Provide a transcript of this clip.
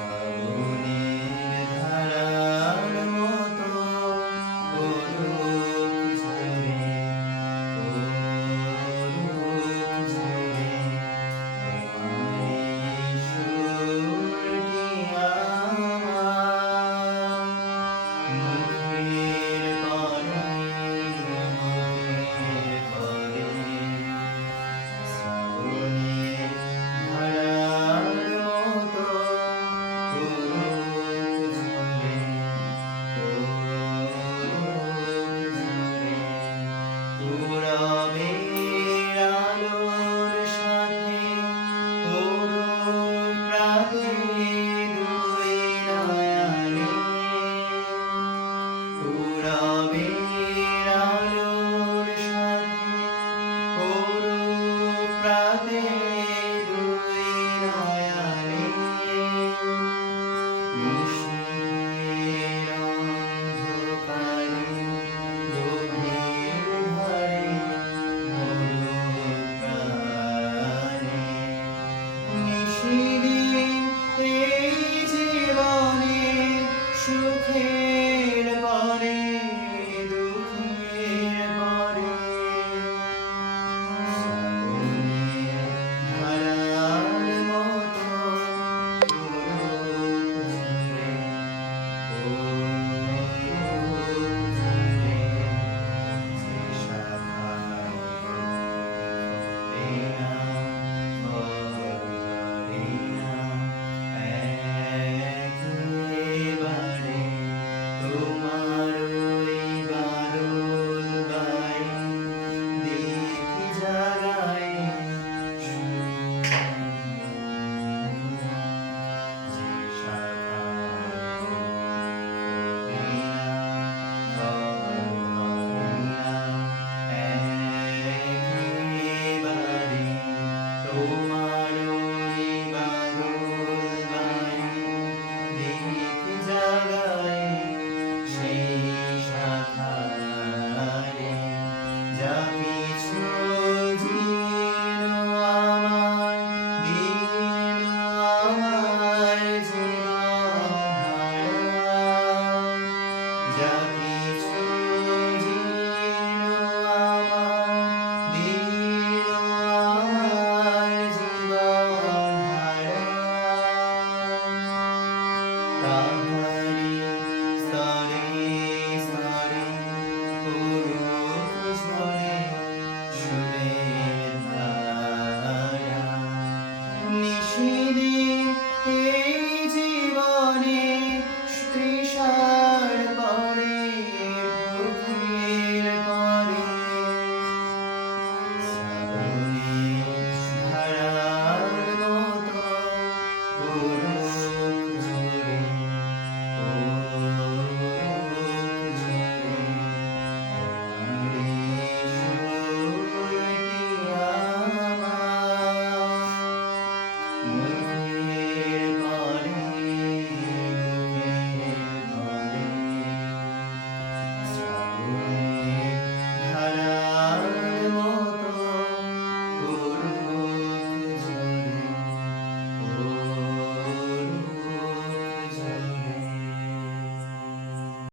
Olun. Tamo